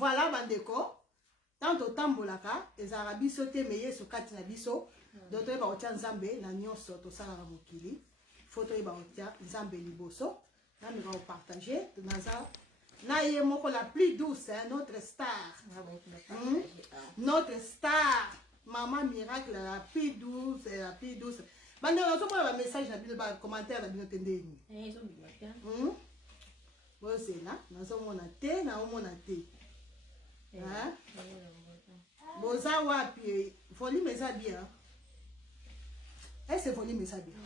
voilà bandeko tant otambolaka ezala biso te meye sokati na biso donc toyeba kotia nzambe na nyonso tosalaka mokili faut toyeba kotia nzambe liboso nameka kopartage naza na ye moko la plus douce hein, notre star notre star maman miracle la plus douce bandeko nazomona bamessage na bino bacommentaire na bino te ndeni bozela nazomona te naomona te boza wapi volume eza bien est-ce volume eza bien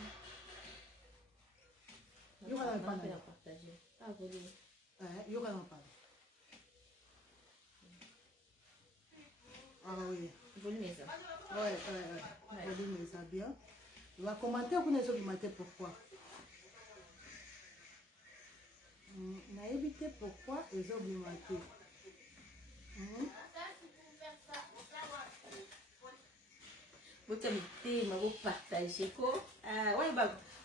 yoka na mpana yoka na mpana ah oui volume eza volume eza bien bacommentaire kuna ezobima te pourquoi nayebi te pourquoi ezobima te Botia mitema, vous partagez quoi?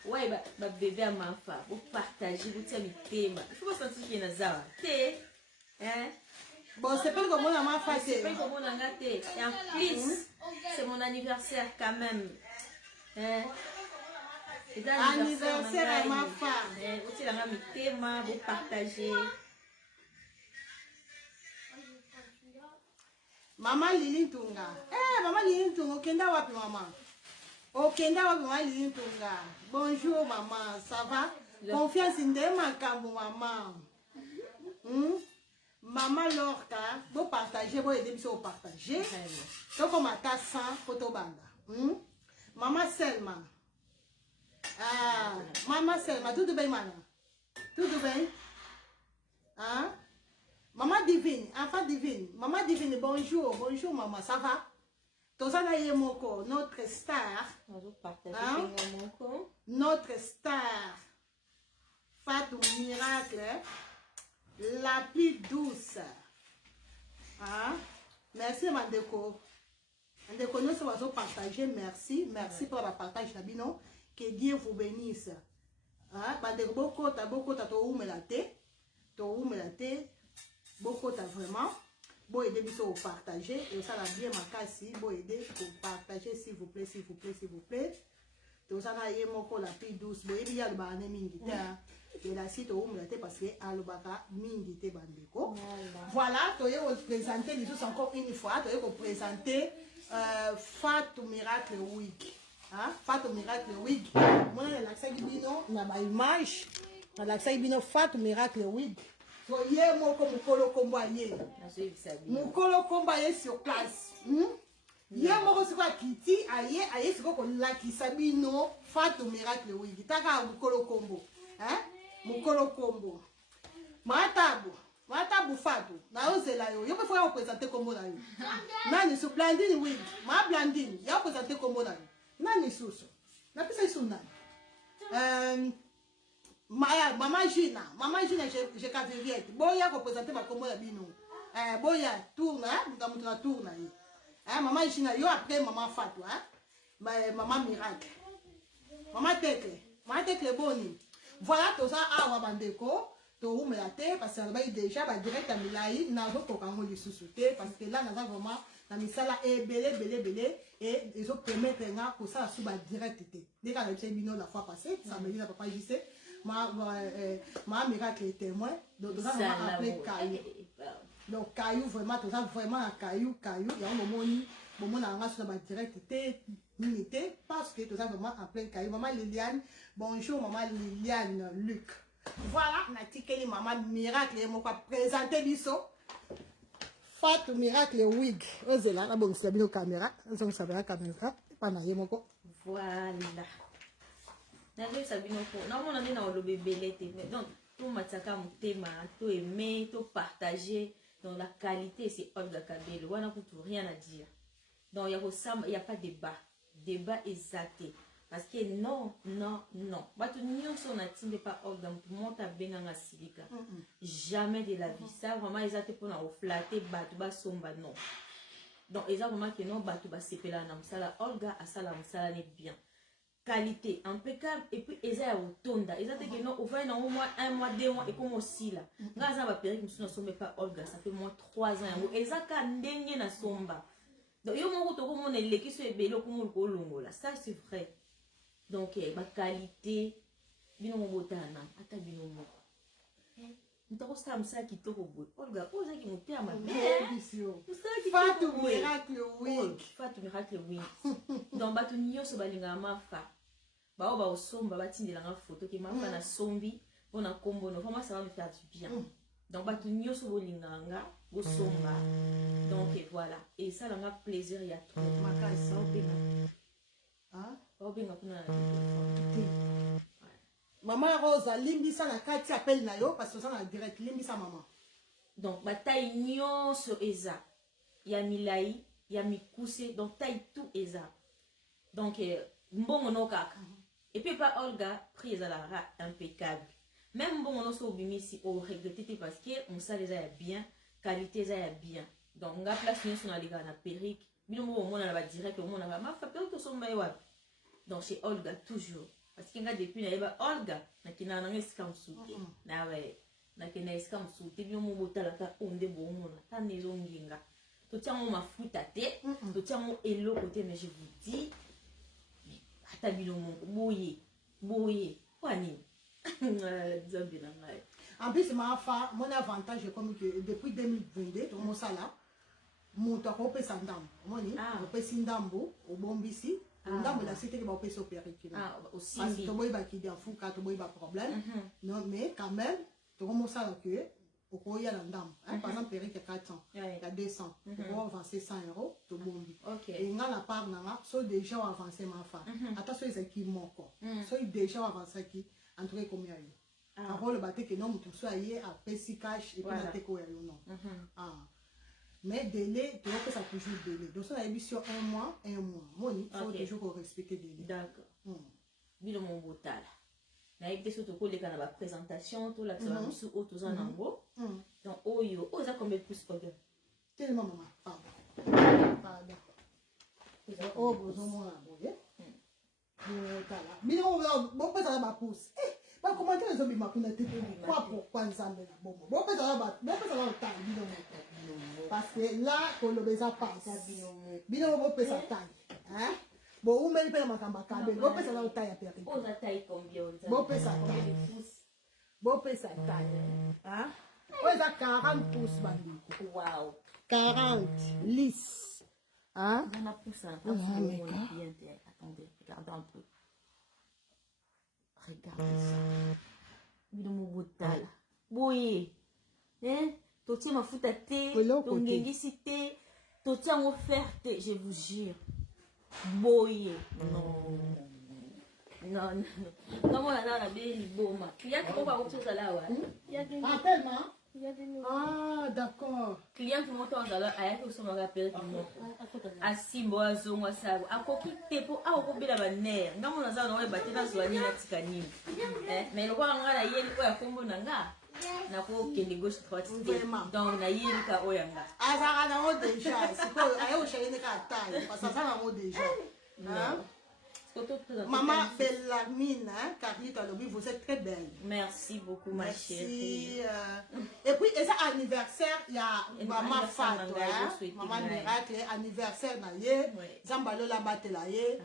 Ouais, bébé à ma femme, vous partagez, botia mitema. Il faut pas sentir qu'il y a un zawa. Hein? Bon, c'est pas comme on a ma femme. C'est pas comme on a gâté. Et en plus, c'est mon anniversaire quand même. Hein? Anniversaire à ma femme. Vous tirez la mitema, vous partagez. Maman Lili Tunga. Maman Lili Tunga, okenda wapi maman? Okenda wapi maman Lili Tunga? Bonjour maman, ça va? Confiance in makambo maman. Maman Lorca, vous partagez, vous aidez au partager. Donc on m'a tassé photo banda. Maman Selma. Maman Selma, tout bien maman. Tout bien? Hein? Maman divine, enfant divine, maman divine, bonjour, bonjour maman, ça va? Tozana Yemoko, notre star, hein? Notre star, Fatou Miracle, la plus douce. Hein? Merci Mandeko. Mandeko, nous sommes partagés, merci, merci pour le partage d'Abino, que Dieu vous bénisse. Hein? Mandeko, beaucoup, to umela beaucoup vraiment bon aider biso au partager et ça la bien makasi bon aider pour partager s'il vous plaît to ça na yemoko la plus douce bon il y a le bane mingi ta et la site au mlate parce que alobaka mingi te bandeko voilà to yo présenter les autres encore une fois to yo présenter Fatou Miracle Week hein Fatou Miracle Week moi la l'accès bino na ba image na l'accès bino Fatou Miracle Week Ye moko mukolo komba ye. Mukolo komba ye sur place. Ye moko siko kiti aye siko ko lakisa bino Fatou Miracle Week. Taka mukolo kombo. Hein? Mukolo kombo. Matabu Fatou. Na ozela yo. Yo pe faut présenter kombo na yo. Nani su Blandine Week. Ma Blandine, ya présenter kombo na yo. Nani susu. Na pesa isu nani. Maman Gina, j'ai qu'à vérifier. Boya représenter ma combo la bino. Boya tourne, hein, tourne. Maman Gina, yo après maman Fatou, hein. Maman Miracle. Maman Tete boni. Voilà tout ça à Wabandeko. To me la terre parce que déjà direct à Milaï, n'a pas encore de sous-souté parce que là, n'a vraiment la misala est belé et ils ont permettre pour ça sous la directité. Dès qu'on a fait bino la fois passée, ça me dit la papa JC. Ma Miracle est témoin, donc ça m'a appelé Caillou. Donc Caillou vraiment, tout ça vraiment un Caillou, il y a un moment on a sur la directité limitée parce que tout ça vraiment appelé Caillou. Maman Liliane, bonjour maman Liliane Luc. Voilà, Natikeli maman Miracle et mon présenter biso. Fatou Miracle Wig. Ozela, la bonne c'est bien caméra, on s'en la caméra, pas na yemoko. Voilà. Nazo sabino ko na mona na olobe belete donc tout mataka mutema to aimer to partager dans la qualité c'est Olga Kabelo wana kutu rien à dire donc il y a pas débat exact parce que non batu nyonso na tinde pas Olga monta benanga silika jamais de la vie ça vraiment exact pour na flatter batu ba somba non donc exactement que non batu ba sepela na msala Olga asala msala ne bien. qualité impeccable et puis eza ya otonda eza te que non ovai na au moins 1 mois 2 mois et comme aussi là nga za ba perruque musu na sombe pas Olga ça fait moins 3 ans yango eza ka ndenge na somba donc yo moko to komona eleki so ebele okomona ko longola ça c'est vrai donc ba qualité bino mobotana ata bino moko ntako sa msa kitoko boy Olga oza ki motea mabe Fatou Miracle Wig Fatou Miracle Wig donc batu nyonso balinga mafa bao ba osomba batindela nga photo ki mafa na sombi pona kombo no vraiment ça va me faire du bien donc batu nyonso bolinganga bosomba donc voilà et ça langa plaisir ya trop makasi ba obenga kuna Maman Rosa limbisa na kati appelle na yo parce que ça na direct limbisa maman. Donc bataille nyonso eza ya milai ya mikuse donc taille tout eza. Donc mbongo no kaka. Et puis pas Olga prix eza la impeccable. Même mbongo no so bimisi au regretter parce que on ça déjà ya bien, qualité eza ya bien. Donc nga place nyonso na liga na perruque, bino mo mona na ba direct mo na ma fa perruque so mbaye wapi. Donc chez Olga toujours parce que nga depuis na yeba Olga na kina na ngeska msuke na we na kina eska msuke bino mo botala ka onde bomona ta nezo nginga to tiamo mafuta te to tiamo elo côté mais je vous dis ata bino mo boye kwani nzambe na ngai en plus ma fa mon avantage est comme que depuis 2022 tout mon sala mon to ko pesa ndambo moni ko pesa ndambo obombisi ndambo la cité que ba pesa perruque aussi parce que moi ba ki dia fuka to moi ba problème non mais quand même to mon sala que au koya la ndambo par exemple perruque 400 il y a 200 on va avancer 100 € to bombi et nga la part na so déjà avancer ma fa attention ils qui moko so déjà avancer qui entre combien yo avant le bateau que non tout ça y est à pesi cash et puis la te ko ya yo non mais délai tu vois que ça toujours délai donc ça la émission 1 mois moni faut toujours respecter délai d'accord bilo mon botala na yeke so to ko leka na ba présentation to la ça musu o to za nango donc oyo oza combien plus Olga tellement maman pardon oh besoin moi boye botala bilo bon pas ça ba pousse ba commenter les hommes makuna te pourquoi nzambe na bomo bon pas ça ba ta bilo parce que là qu'on le beza passe bilo bo pesa taille hein bon ou même pas makamba kabe bo pesa la taille ya perruque oza taille combien oza bo pesa taille bo pesa taille hein oza 40 pouces bandiko wow 40 lisse hein on a poussé un peu bien attendez regardez un peu regardez ça bilo mo botala boye hein totie mafuta te tongengisi te totie yango fer te je vous jure boye non namona na be liboma client ko ba kotozala wa tellement ah d'accord client moto azala ayaki osomaka perruque moko asimbo azongwa sabo akoki te po akokobela banere ngamona aza na oyeba te nazwa nini atika nini mais lokola nga na yeli oyo akombo na nga nakokende gauche droite donc nayelika oyo yanga azaka nango déjà sikoyo aye oshayene ka taille parce que aza nango déjà Maman Bellarmine, Carly Talobi, vous êtes très belle. Merci beaucoup, ma chérie. Et puis, et ça, anniversaire, il y a Maman Fatou, Maman Miracle, anniversaire, Zambalo la batelaye,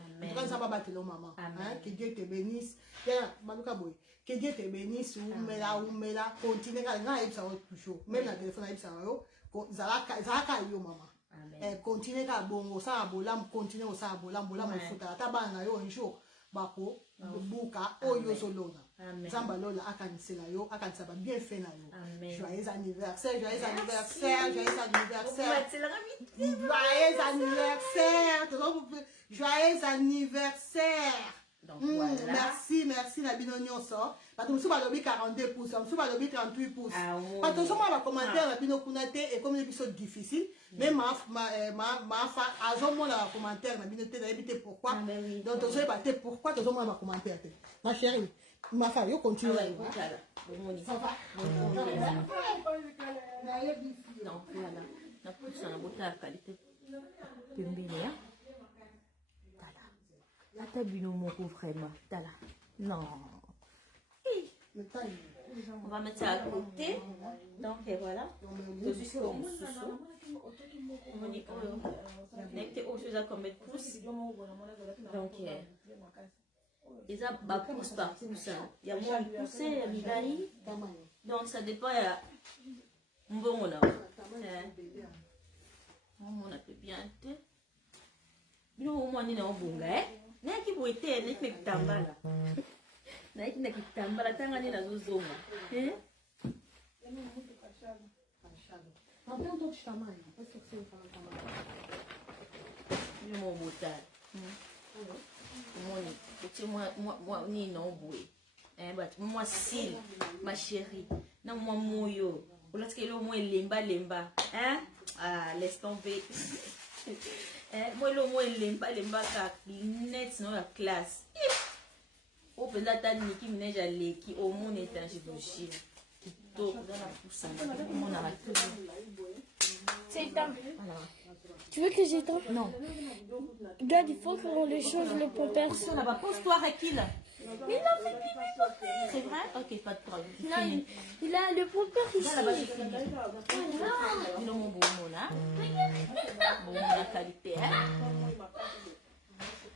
Zamba batelo maman. Que Dieu te bénisse. Que Dieu te bénisse, oumela, continue, toujours. Même la téléphone, Zalaka yo maman. Continue à bongo ça abolam continue ça abolam bolam futa tabana yo un jour bako buka oyo solona zamba lola akanisela yo akanisaba bien fait na yo joyeux anniversaire joyeux anniversaire joyeux anniversaire joyeux anniversaire joyeux anniversaire. Donc voilà. Merci la binonio ça. Parce que nous sommes 42 pouces, nous sommes 38 pouces. Parce que nous sommes à commentaire la bino kunate et comme l'épisode difficile, mais ma fa azomona la commentaire na binote na éviter pourquoi. Donc tu sais pas pourquoi tu sommes à commentaire. Ma chérie, ma fa yo continue. Ça va. Donc voilà. Na pousse na bota qualité pembele ya. ata bino moko vraiment tala non. On va mettre ça à côté. Donc, et voilà. Donc, juste comme sous. On est autre chose à comme mettre pouce. Donc, ils ont pouce par pouce. Il y a moins de pouce, il y a milaï. Donc, ça dépend. Il y a un bon on a. On a fait bien. Nous, au moins, on est en bon gars. N'est-ce qu'il faut être un effet de tambala. Naiki na kitambala tanga ni nazozonga mon botal moi ni non boué moi sil ma chérie na moi moyo lorsque le moi lemba ah laisse tomber moi le moi lemba ka net no la classe. Au peut-être ta Niki Minaj à l'équipe au monde étranger de Chine. C'est éteint. Tu veux que j'éteins? Non. Regarde, il faut qu'on le change le pompère. Pose-toi, Rakil. Mais non, c'est pipi. C'est vrai? Ok, pas de problème. Non, il a le pompère ici. Là-bas, j'ai fini. Non, mon beau mot là. Bon, la qualité.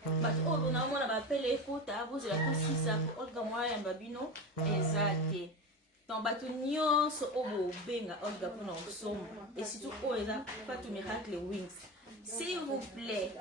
But oh, on a mon appel écoute à vous la conscience pour Olga moya mbabino ezate. Ton batunyo so obo benga Olga pour nous sommes et surtout oh eza pas tout miracle wings. S'il vous plaît,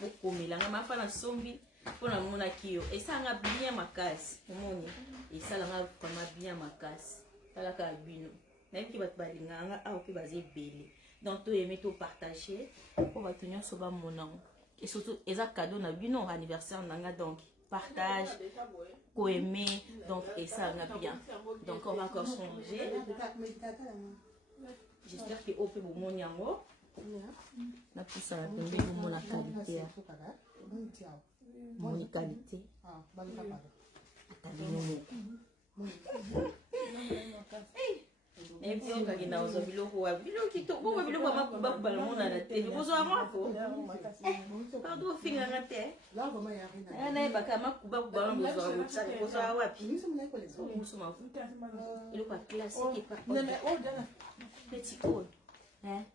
vous commelez nga mafa na sombi pour na mona kiyo et ça nga bien makasi moni et ça nga vraiment bien makasi tala ka bino na ki bat balinga nga a opi bazé belé. Donc, tu aimes tout partager pour va tenir sur mon nom. Et surtout, les cadeaux na bino anniversaire nanga donc partage, co-aimer donc et ça on a bien. Donc on va encore changer. J'espère que au peu mon yango. Na tout ça la tomber mon qualité. Mon qualité. Et puis on va gagner dans un biloko wa biloko qui to bon biloko ma kuba kuba le monde à la télé bozo moi ko pardon finga na te là vraiment y a rien na ba kama kuba kuba le bozo wa wapi musu ma il est pas classique et pas petit haut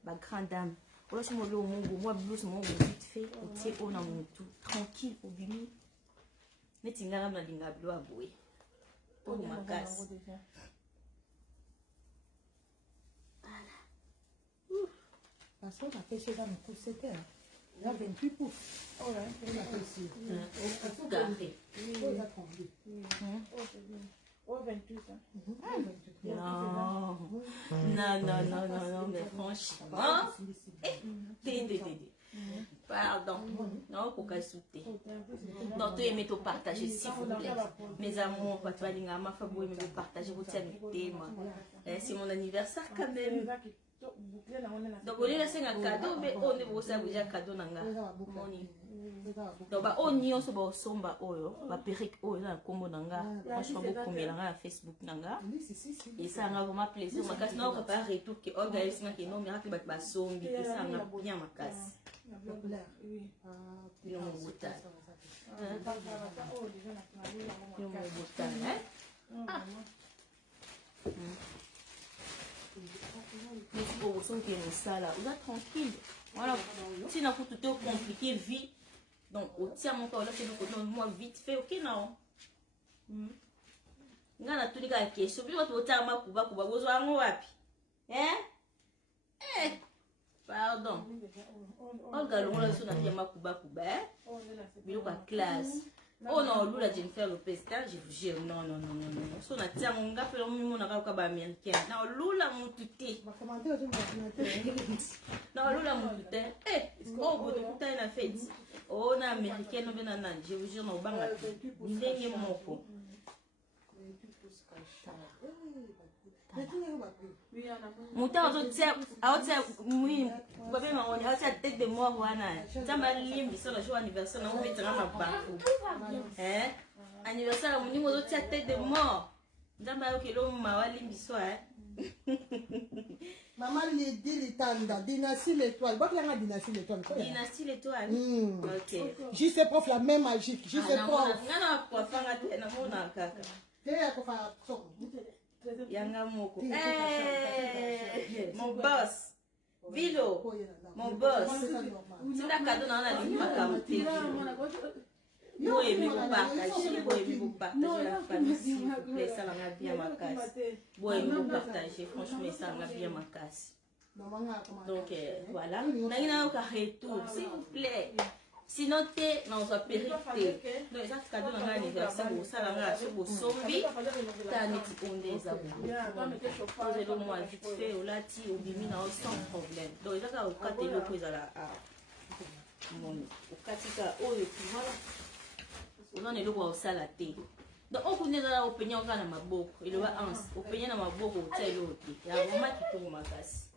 ba grande dame ola si mo lo mungu moi blouse mon vite fait au tie on a mon tout tranquille au bimi netinga na linga blo aboy pour ma casse. Parce qu'on a fait chez dans le pouce, c'était. Il y a 28 pouces. Oh là, on a fait ici. Tout garé. On a tremblé. Oh, 28 Non, mais franchement. Pardon. Non, pour qu'elle soute. Non, tu aimes tout partager, s'il vous plaît. Mes amours, quand tu vas dire, ma femme, vous aimez partager, vous tiens c'est mon anniversaire quand même. Donc on est là c'est un cadeau mais on est aussi déjà cadeau nanga moni donc ba on y on se ba somba oyo ba perruque oyo na kombo nanga franchement beaucoup mais na Facebook nanga et ça nga vraiment plaisir makasi na ko pas retour que Olga yesinga que non miracle ba sombi et ça nga bien makasi oui non bota mais pour vous qui est ça là, vous êtes tranquille. Voilà, si n'a pas tout compliqué vie, donc au tiers mon corps là c'est le côté moi vite fait ok non. Ngana tout les gars question, puis votre tiers ma kuba besoin ngo wapi? Pardon. On galon là sur na tiers ma kuba bilo ka classe. Oh non, Lula Jennifer Lopez, je vous jure, non. So na tia mon gars, pero mon naka ba américain. Non, Lula mon tuté. Non, Lula mon tuté. Oh, vous tuté na fait. Oh, na américain no bena nan, je vous jure no banga. Ndenge moko. Muta ozotia mwi babe mangoni atia tête de mort wana tamba limbi so na jour anniversaire na obeta na mabaku anniversaire muningo ozotia tête de mort ndamba yo kelo mawa limbi so Maman lui dit l'étanda, dynastie l'étoile. Bon, il y a dynastie l'étoile. Dynastie l'étoile. Ok. JC prof la même magique. JC prof. Yanga moko. Mon boss. Vilo. Mon boss. C'est la cadeau dans la ligne makamute. Vous aimez vous partager, vous aimez vous partager la famille, s'il vous plaît, ça va bien ma casse. Vous aimez vous partager, franchement, ça va bien ma casse. Donc voilà. N'a aucun retour, s'il vous plaît. Sinon, on va périter. Donc, ça, cadeau dans l'anniversaire, ça va vous sauver. T'as un petit ondé, ça va. Vous avez le moins vite fait, au lati, au bimi, sans problème. Donc, ça va au catalogue, vous allez au katika, oh, et puis voilà. On a le droit au salaté. Donc, on connaît la opinion quand on a ma boucle. Il va ans. Opinion dans ma boucle, c'est l'autre. Il y a vraiment qui tourne ma casse.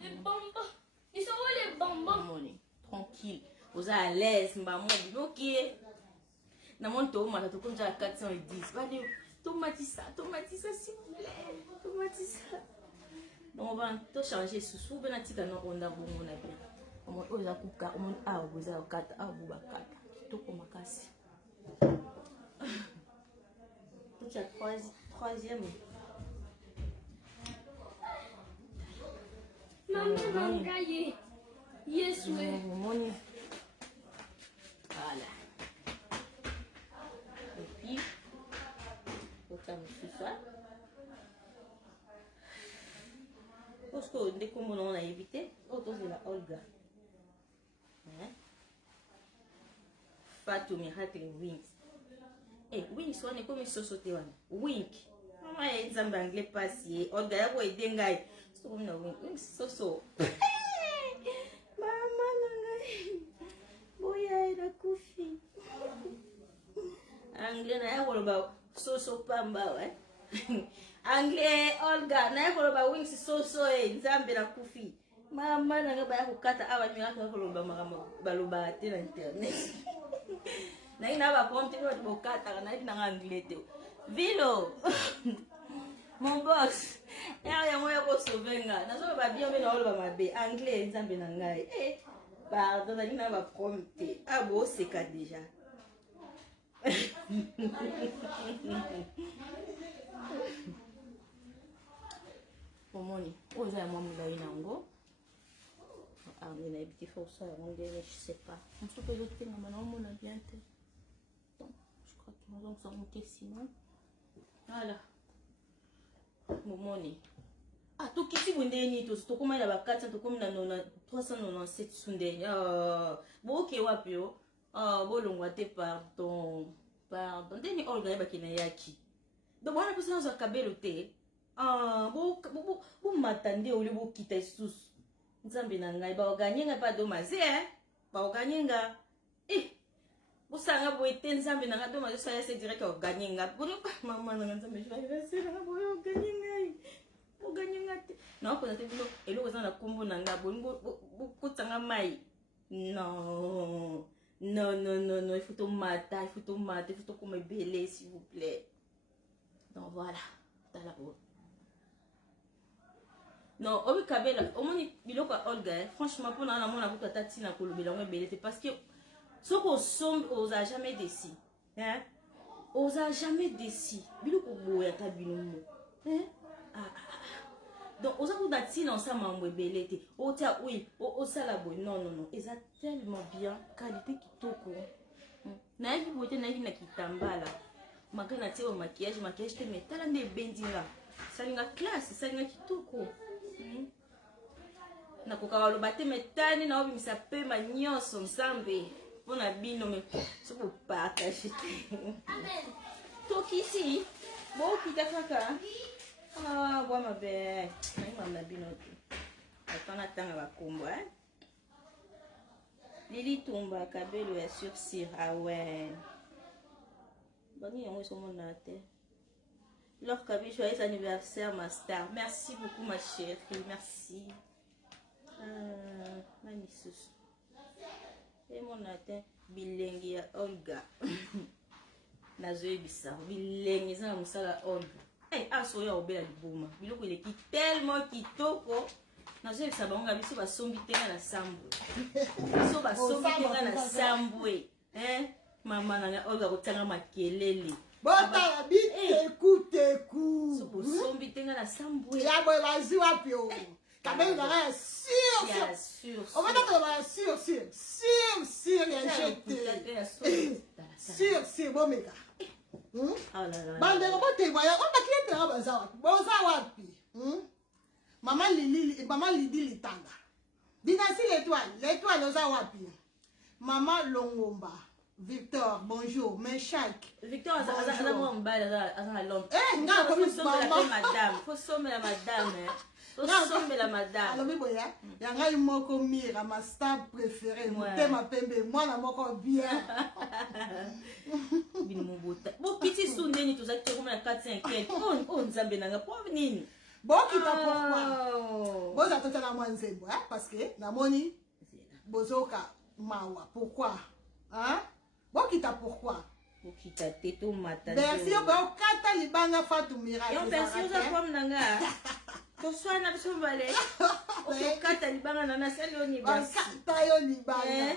Les bonbons. Ils sont où les bonbons? Tranquille. Vous êtes à l'aise, maman. Ok. Dans mon tour, on comme déjà 410. Allez, tomatissa, s'il vous plaît. Tomatissa. Donc, on va tout changer sous sous. Ben, on a bon, on a bien. On a coupa, on a vous avez 4, ah, vous avez 4. Tout comme ma casse. Donc, il y a troisième. Maman, cahier. Yes, oui. Voilà. Et puis, ça me suit ça. Parce que dès qu'on on a évité, autant c'est la Olga. Fatou Miracle Wings. Eh, Wings, on est comme une sauté. Wink. Maman, il y a des anglais passés. Olga, il y a des dengai. C'est comme une Wings. So. Boya ina kufi. Anglais na yako ba so pamba we. Anglais Olga na yako ba wings so nzambe na kufi. Mama na ngaba yako kata aba mira ko ba magamba baloba te na internet. Na ina ba prompt ko bo kata na ina anglais te. Vilo. Mon boss. Ya moya ko sovenga. Na so ba bien na oloba mabe anglais nzambe na ngai. Pardon, on va prompter. Ah bon, c'est qu'à déjà. Bon, moni, on a moi mon nango. Ah, on a des petits forçats, on dirait, je sais pas. On se peut jeter maintenant, on a bien été. Donc, je crois qu'ils vont s'en monter sinon. Voilà. Bon, moni. Ah, tout qui vous n'est tout comme il a 400, tout comme il a 397 sundé. Bon, ok, wapio. Bon, on va te pardon. Deni Olga yaba kina yaki. Donc, on a pu s'en sortir le thé. Bon, m'attendez au lieu de quitter sous. Nzambe na ngai ba gagner nga pas dommage ba gagner nga bo sanga bo ete nzambe na nga dommage ça c'est direct au gagner nga bo maman na nzambe je vais rester là bo gagner ngai bo gagner nga non ko na te bilo elo ko na kombo na nga bo ko tsanga mai non il faut tomate il faut comme belé s'il vous plaît. Donc voilà t'as la boue. Non, au Kabela, au moins, il a Olga, franchement, pour la mon avocat tatina pour le bilan, parce que ce qu'on somme, on n'a jamais décidé. Hein? On n'a jamais décidé. Bilo ko boya ta binomo. Hein? Donc, on a pour tatina ensemble en belete. O tia oui, o salabo. Non. Ils ont tellement bien qualité qui toko. Na yi bote na yi na kitambala. Makana tio maquillage te metala nde bendinga. Salinga classe, salinga kitoko. Na kokawalo bate metani na obi misape manyoso nsambe pona bino me so ko partage. Amen. Tokisi bo kita kaka. Bwa mabe. Na bino tu. Atana tanga ba kombo Lili Tomba Kabelo est sur Sir. Ah ouais. Bani yango so mona te. Leur Kabelo, joyeux anniversaire, ma star. Merci beaucoup, ma chérie. Merci. Magnifique. Et mon atteint, bilingue Olga. Nazoé Bissau. Bilingue, ça, Olga. Eh, soya obéla du bouma. Biloko, il est tellement kitoko. nazoyebisa bango nga biso basombi te nga na sambwe biso basombi te nga na sambwe mama nanga oyo akotanga makelele botala biteku so bosombi te nga na sambwe ya boye bazwi wapi o kabeli nanga ya sur omataka ba ya sur ya jete sur bomeka bandeko botemoya o bakliente nanga baza wapi boza wapi mama Lidi Litanga Dynastie l'étoile oza wapi mama Longomba Victor bonjour Meshak Victor aza mwa mbali aza Londres nga komi mama madame faut sommer la madame sommer la madame alobi boya ya ngai moko mira ma star préférée motema pembe mwana moko bien bino mobota bo piti su ndeni tozaki komona 4-5 on nzambe nanga po nini bokita pourquoi boza totala mwa nzembo parce que namoni bozoka mawa pourquoi bokita pourquoi bokita te to mata merci bokata libanga Fatou Miracle yo merci oza pomme nanga toswana biso mbale okata libanga nana selo ni basi okata yo libanga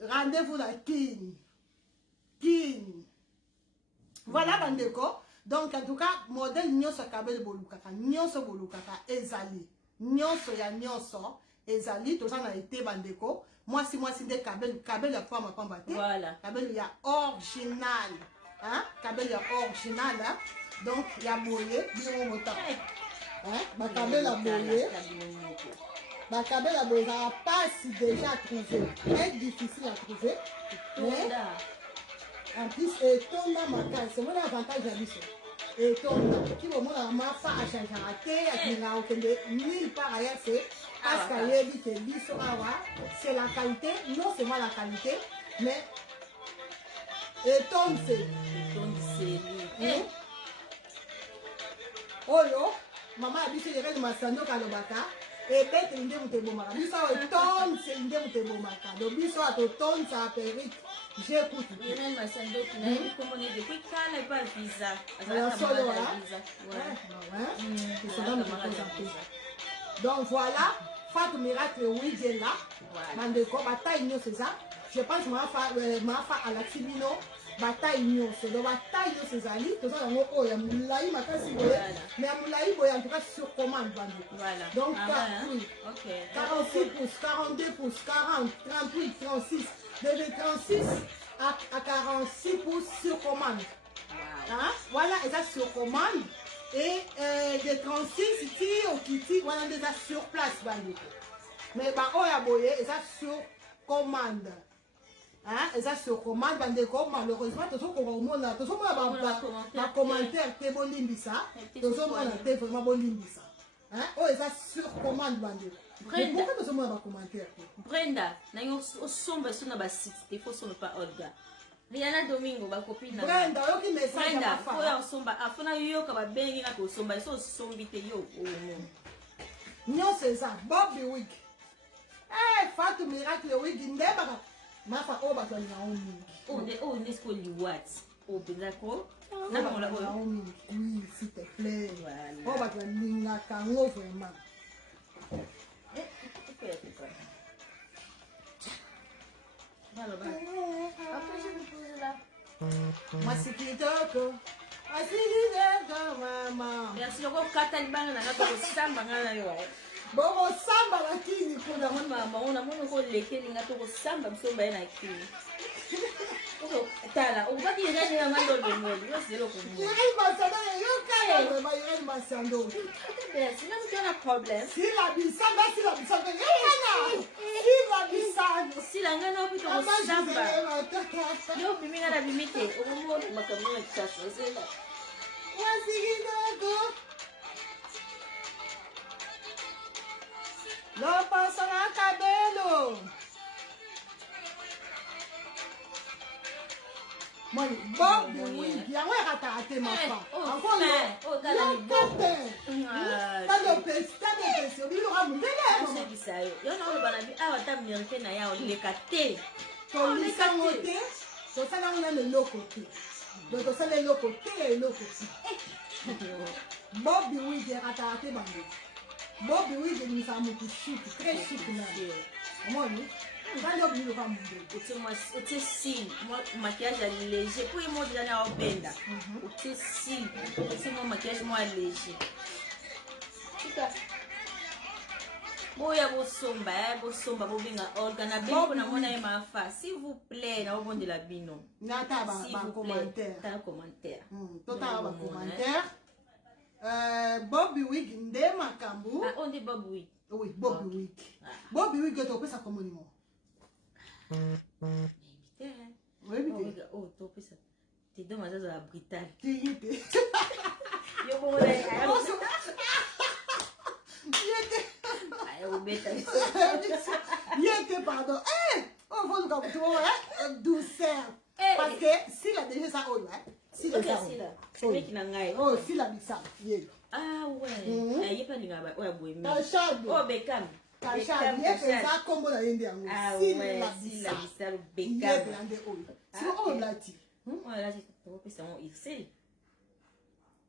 rendez-vous la king voilà bandeko. Donc en tout cas modèle nyonso kabel bolukaka nyonso bolukaka ezali nyonso ya nyonso ezali toza na été bandeko mwasi nde kabel ya pamba te voilà kabel ya original kabel ya original donc ya boye bino mota ba kabel ya boye ça passe déjà à trouver très difficile à trouver mais en plus etonda makasi c'est mon avantage à biso etonda qui au monde mafa a changé raté akina okende nulle part ailleurs c'est parce qu'ayebi que biso awa c'est la qualité non seulement la qualité mais etonda c'est oyo mama ya biso yere masando kalobaka ebete nde mutebomaka biso etonda c'est nde mutebomaka do biso atotonda sa perruque. J'écoute. Irène Massando, tu n'as pas commandé depuis quand elle pas visa. Donc voilà, Fatou Miracle, oui, j'ai là. Mandeko, bataille nyo c'est ça. Je pense que ma fa à la Tibino, bataille nyo, c'est donc bataille nyo c'est ça. Tout ça, on a moulaï, ma casse, mais moulaï, en tout cas sur commande, voilà. Donc, oui. 46 pouces, 42 pouces, 40, 38, 36. De 36 à 46 pouces sur commande. Voilà, et ça sur commande. Et de 36 ici au Kiti, voilà, déjà sur place. Mais bah, oh, ya boye, et ça sur commande. Et ça sur commande, malheureusement, tout ça qu'on a un commentaire, c'est bon limbisa. Tout ça, on a vraiment bon limbisa. Oh, et ça sur commande, Brenda, Brenda, nango osomba so na ba site, il faut somba pas Olga. Rihanna Domingo ba copine na. Brenda, yoki message Brenda, faut ya osomba, afuna yo ka ba bengi na ko somba, so sombi te yo o mo. Non c'est ça, Bobby Wig. Fatou Miracle Wig ndeba. Ma fa o ba to na oni. On est li what? O bezako. Na ba la o. Oui, s'il te plaît. Voilà. O ba to ninga kango vraiment. Après je vais poser là. Masikitoko. Maman. Merci loko kata libanga na ko samba ngana yo. Bobo samba lakini kuna mama ona mono ko lekeli ngato ko samba msomba ena kini. Tala, on va dire que les gens sont dans le monde. C'est le problème. Si tu as un problème. Si la bisanga. Si la ngana peut te samba. Yo pimina la bimite. Au moment où ma caméra est cassée, c'est là. Não passa na cabelo. Mãe, Bobby Wig, yango yakata ma fa. Encore oh, t'as la T'as le peste, obi lo amundele. C'est bisayo. Yo na lo bana bi awa ta mérité na ya o lekate. To lisangote, to sala ngana le lokote. Donc to sala lokote. Bobby Wig yakata bango. Bobby Wig est une femme qui chic, très chic là. Moi, oui. Quand Bobby Wig va monter. O te cils, maquillage léger. Pour moi déjà na openda. O te cils, c'est mon maquillage moi léger. Boya bosomba bobenga organa beko na mona e mafa. S'il vous plaît, na obonde la bino. Nata ba commentaire. Ta commentaire. Tota ba commentaire. Bobby Wig nde makambu. Ah, on dit Bob Wig. Oui, Bobby Wig. Bobby Wig to pesa comme monument. Oui, oui. Oh, to pesa. T'es dans ma zone à Bretagne. Yete. Yo bon là. Yete, pardon. On va nous capter douceur. Parce que s'il a déjà ça, oh là. S'il a ça. C'est lui qui n'a pas. Oh, s'il a mis ça. Ah ouais. Il y a pas de gaba. Ouais, boy. Oh, Beckham. Beckham. Ça combo la yende yango. Ah ouais. S'il a mis ça, Beckham. C'est oh là tu. Ouais, là tu peux passer en XL.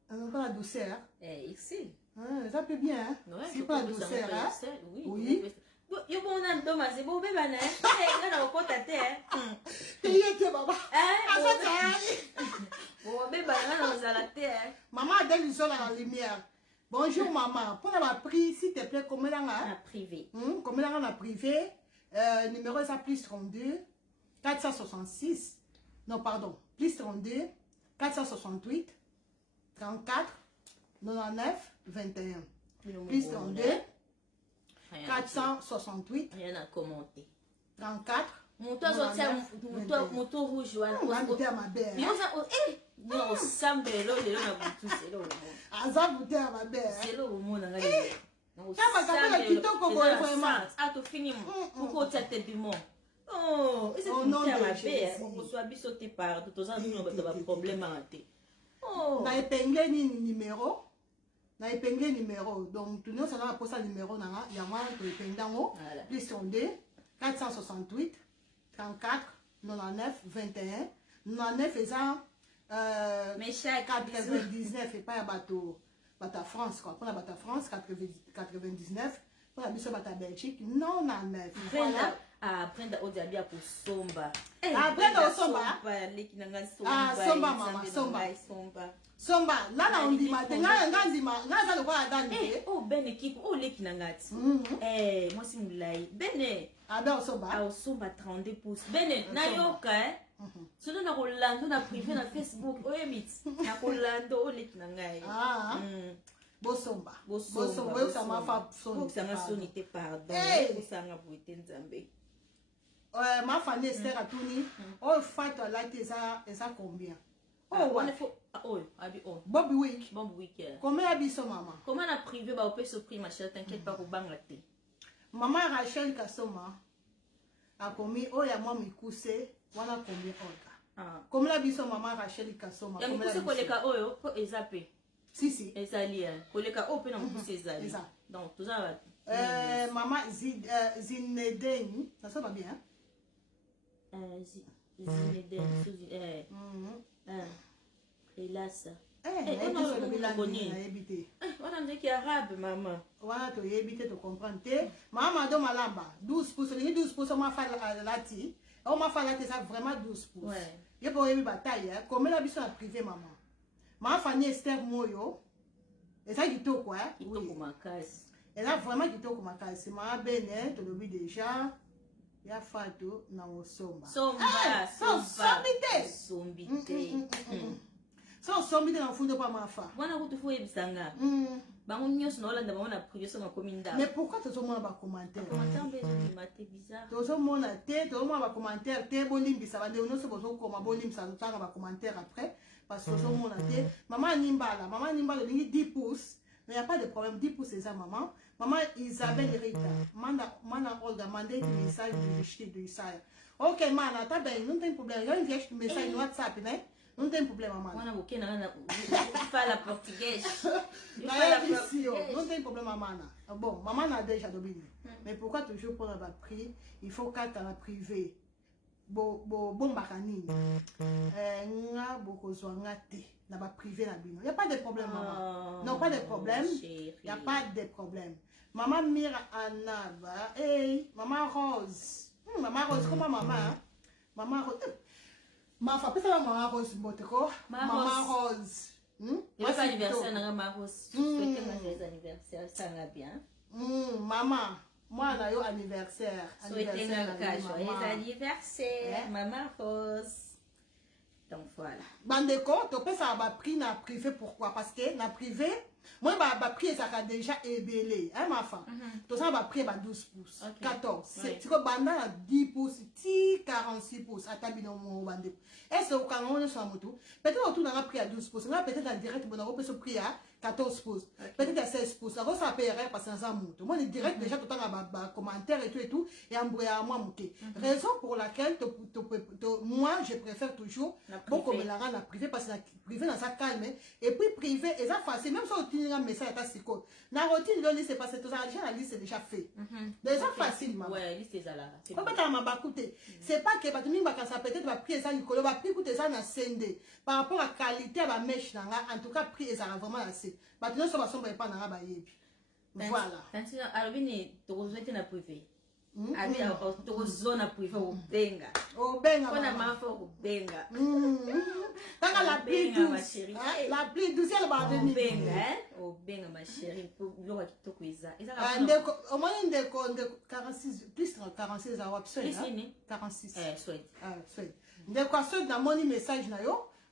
On pas la douceur. XL. Ça peut bien, hein? C'est pas la douceur, hein? Oui. Yo bon on a dommage, c'est beau bébé, hein? Là on compte à terre. T'es maman. Bon bébé, là on a la terre. Maman a donné la lumière. Bonjour maman. Pour la pris, s'il te plaît, comment là? En privé. Comment là en privé? Numéro ça plus 32 466. Non pardon, plus 32 468 34 99 21. Plus 32 468. Rien à commenter. 34. Mon tour rouge. On va goûter à ma belle. Non, Sam de l'eau, c'est là. Ah, ça goûter à ma belle. C'est là au monde. Ah, tu finis. Pourquoi tu as tes piments? Oh, c'est goûter à ma belle. On soit bisouté par tout ça, nous avons des problèmes à rater. On a épinglé numéro. Na épinglé numéro. Donc, tout le monde va poser le numéro. Il y a moi qui épingle en haut. Plus 32 468 34 99 21. 99 faisant 99 et pas à bateau. Bata France, quoi. Pour la Bata France, 99. Pour la Bata Belgique, non, 99. Voilà. Ah, Brenda Odiabia pour Somba. Ah, Brenda Somba. Ah, Somba, maman, Somba. Somba, là, on dit, oh, ben équipe, oh, les kinangati. Moi, c'est Moulay. Ben, ah, ben, Somba. Ah, Somba 32 pouces. Ben, Nayoka, sinon, on a Rolando, on a privé dans Facebook. Oh, Emit, on a Rolando, oh, les kinangati. Ah, Bosomba. Bosomba, ça m'a fait ça m'a sonné, pardon. Ça m'a bruité, Nzambé. Ma famille Esther a tourné. Oh, fait là, ça combien? Oh, wonderful. Oh, Bobby Wig. Bobby Wig. Comment a son maman? Comment on a privé, bah, on peut se priver, ma chérie, t'inquiète pas, pour bangater. Maman Rachel Kassoma a commis, oh, y'a moi, mi coussé, on a combien orga. Comment a son maman Rachel Kassoma? Y'a mi coussé, koleka, oh, yo, ko ezapé. Si. Ezali, koleka, oh, pe na mi coussé ezali. Donc, tout ça va. Maman Zinedine, ça sonne bien. Zinedine, hélas. On a dit qu'il est arabe, maman. Voilà, tu es habité, tu comprends. Maman, dans ma lamba, 12 pouces, 12 pouces, on m'a fait la ti. On m'a fait la ti, ça vraiment 12 pouces. Il faut y bataille. Comme la biche a privé, maman. Ma famille Esther Moyo. Et ça, il tout quoi? Il tout comme ma case. Et là, vraiment, il tout comme ma case. C'est ma belle, tu le vis déjà. Il y a Fatou, non, Somba. Somba, Sombité. Sombité. Sans sombité dans le fond de pas ma femme. Moi, je vous bisanga. Mais pourquoi tu as un commentaire? Bizarre. Tu as un commentaire, tu as un commentaire, ça va devenir ce que ça va commentaire après. Parce que tu as un commentaire. Maman Nimbala, 10 pouces. Mais il n'y a pas de problème, 10 pouces c'est ça, maman. Maman Isabelle Rita, Mana Olga, mandé un message de Isaiah. Ok, Mana, tu as bien, non t'as un problème. Il y a un message de WhatsApp, hein? Non t'as un problème, maman. On a la portugaise. Non t'as un problème, maman. Bon, maman a déjà dominé. Mais pourquoi toujours prendre un prix? Il faut qu'elle la privé. Bon, bakanine. Nga boko zwangate. na ba privé na bino. Il n'y a pas de problème, maman. Non, pas de problème. Il n'y a pas de problème. Maman Mira Anaba. Hey, maman Rose. Maman Rose, comment maman? Hein? Maman Rose. Ma femme, peut-être maman Rose, maman Rose. Et le anniversaire, maman Rose. Souhaitez mes anniversaires, ça va bien. Maman, moi, on a eu anniversaire. Souhaitez un joyeux anniversaire, maman Rose. Donc voilà. Bandeko, tu peux ça va pris na privé, pourquoi? Parce que na privé, moi ba prix ça a déjà ébélé, hein ma femme. Tout ça va prix 12 pouces, 14. C'est que banda 10 pouces, 46 pouces à tabino mon bandeko. Est-ce que quand on est sur la moto, peut-être autour d'un prix à 12 pouces, là peut-être en direct on peut se prix à 14 pouces, peut-être à 16 pouces. Là ça paierait parce que ça moto. Moi le direct déjà tout le temps commentaire et tout et embrouiller à moi monter. Raison pour laquelle moi je préfère toujours beaucoup me la rendre privé parce que la privé dans sa calme et puis privé et ça facile même si tu as un message à ta psycho la routine de liste c'est parce que tout ça la liste c'est déjà fait déjà facile maman ouais liste c'est là c'est pas ta maman écoutez c'est pas que batumi ba ça peut-être va prix ça Nicolas va prix écouter ça na sende par rapport à qualité à mèche en tout cas prix ça vraiment assez batumi ça va sombre pas na ba yebi voilà alors bien tu rejoindre na privé abi to zone privé au benga on a ma fo benga Quand la pluie douce, la pluie douce, elle va venir. Au benga ma chérie, pour l'eau qui te cuisa. Au moins, il y a 46, plus de 46 ans, 46. Souhaite. Souhaite. Donc, quand ce dans mon message,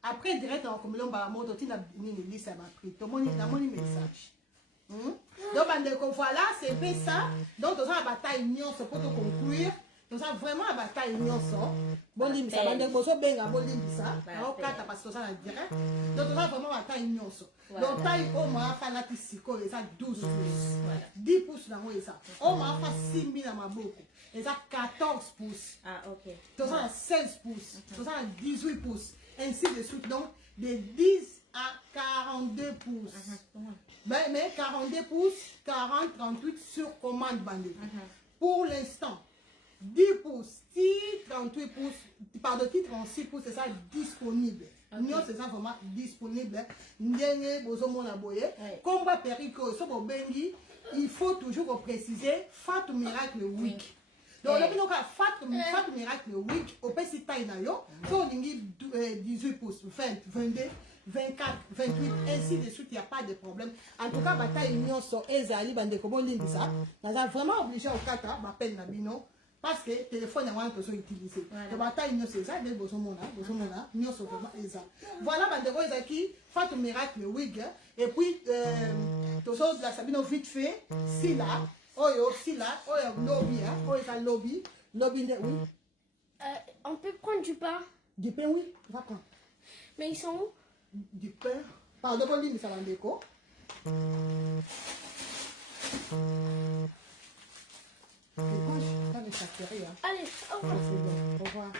après, direct, on comme l'on va monter, on a une liste, ça m'a pris. Tout le monde a mon message. Donc, voilà, c'est fait ça. Donc, on a la bataille, pour te conclure. Nous avons vraiment la bataille bon limbi ça bande bozo benga bon limbi ça au kata parce que ça la direct donc nous avons vraiment la bataille nyonso donc taille au moins fa la tisiko et ça 12 pouces 10 pouces dans moi ça au moins fa simbi na maboko et ça 14 pouces OK donc ça 16 pouces donc ça 18 pouces ainsi de suite donc de 10 à 42 pouces mais 42 pouces 40 38 sur commande bande pour l'instant 10 pouces, 38 pouces, pardon, 36 pouces, c'est ça disponible. Nous, c'est ça vraiment disponible. Combat périco, il faut toujours préciser Fatou Miracle Week. Donc, le Fatou Miracle Week, au petit taille, on 18 pouces, 20, 22. 24, 28, ainsi de suite, il n'y a pas de problème. En tout cas, bataille union sur Ezali, Bandeko, ça. On a vraiment obligé au kata, m'appelle Nabino. Parce que le téléphone est moins que utilisé. Le bataille, c'est ça, mais nous sommes vraiment ça. Voilà, Bandeko Ezaki, Fatou Miracle, le wig. Et puis, tout ça, la Sabino vite fait, si là, lobby, lobby, oui. On peut prendre du pain. Du pain, oui, va prendre. Mais ils sont où? Du pain. Pardon, bon, mais ça va déco. Allez, au revoir. Au revoir.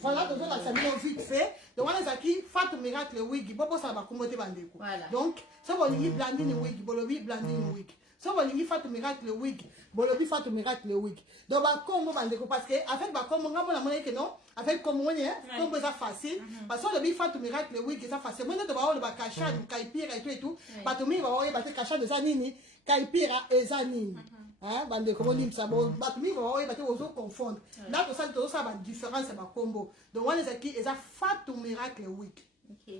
Voilà, donc ça m'a vite fait. Donc on a dit Fatou Miracle wig, bobo ça va commenter bandeko. Donc ça va lui blander le wig, bolobi blander le wig. Ça va lui Fatou Miracle wig, bolobi Fatou Miracle wig. Donc ba comme bandeko parce que avec ba comme on a monnaie que non, avec comme on est, comme ça facile parce que le Fatou Miracle wig ça facile. Moi de ba on ba cacha, caipira et tout. Fatou Miracle ba cacha de zanini, caipira et zanini. Hein, bande comme on ça bon batumi va y battre aux autres confondre là tout ça va différence va combo donc on les qui est Fatou Miracle week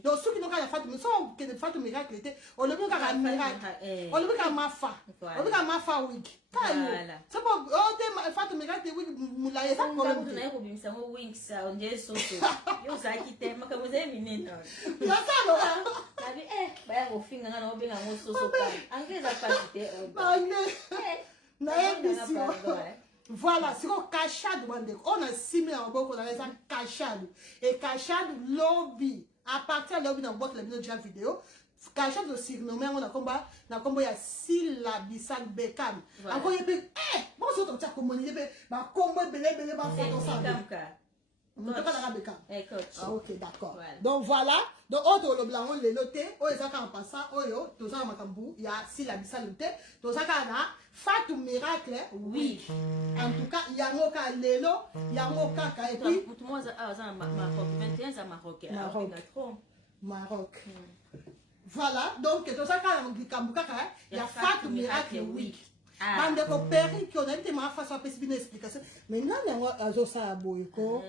donc ceux qui n'ont pas la Fatou que le Fatou Miracle était on le veut qu'à miracle on le veut qu'à mafa on le veut qu'à mafa week c'est pas oh Fatou Miracle week moula ça problème on a problème ça week ça on dit soso yo ça qui t'aime comme vous avez miné non ya ça non sabi ba go finga ngana obenga ngo soso ka angeza pasite voilà, c'est un cachade. On a 6 000 en beaucoup, on a un cachade. Et cachade lobby. À partir de lobby, dans la vidéo, cachade de surnommé, on a combat, il y a Syllabissal Beckham. Encore, il y a bon, c'est autre chose comme on dit, combat, belé, photo ça. Ah, ok, d'accord. Donc voilà. Donc, autre le blanc, on l'a noté. Oh, ils ont en passant. Oh, yo, tout ça, il y a Syllabissal noté. Tout ça, Fatou Miracle, oui. En tout cas, il y a un cas Lélo, il y a un cas et puis. Tout le monde a 21 ans Maroc. Maroc. Voilà, donc tout ça quand il y a Fatou Miracle Week. Bande ko peri qui on a été ma face à une explication. Mais non, ça a boyko.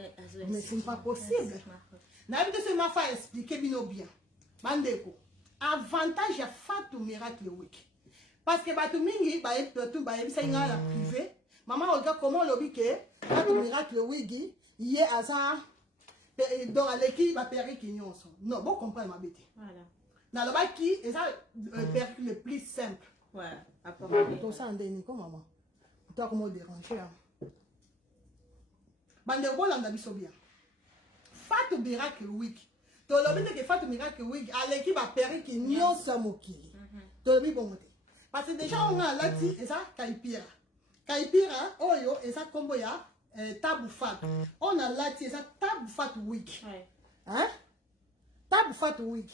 Mais c'est pas possible. N'a pas de ma fa expliquer bien. Bande ko. Avantage ya Fatou Miracle Week. Parce que Fatou mingi ba tout ba ça la privé. Maman regarde comment lobby que Fatou Miracle Week y est à ça dans l'équipe va peri qui nyonso. Non, bon comprendre ma bête. Voilà. Dans le bas qui est ça le plus simple. Voilà. Tout ça en dernier comme maman. Toi comment déranger. Bande Roland d'Abisso bien. Fatou Miracle Week. Tu as le que Fatou Miracle Week à l'équipe va peri qui nyonso mokili. Tu as bon côté. Parce que déjà on a là et ça Kaipira. Kaipira oyo et ça combo ya Tabou Fat. On a là et ça Tabou Fat Week. Hein? Tabou Fat Week.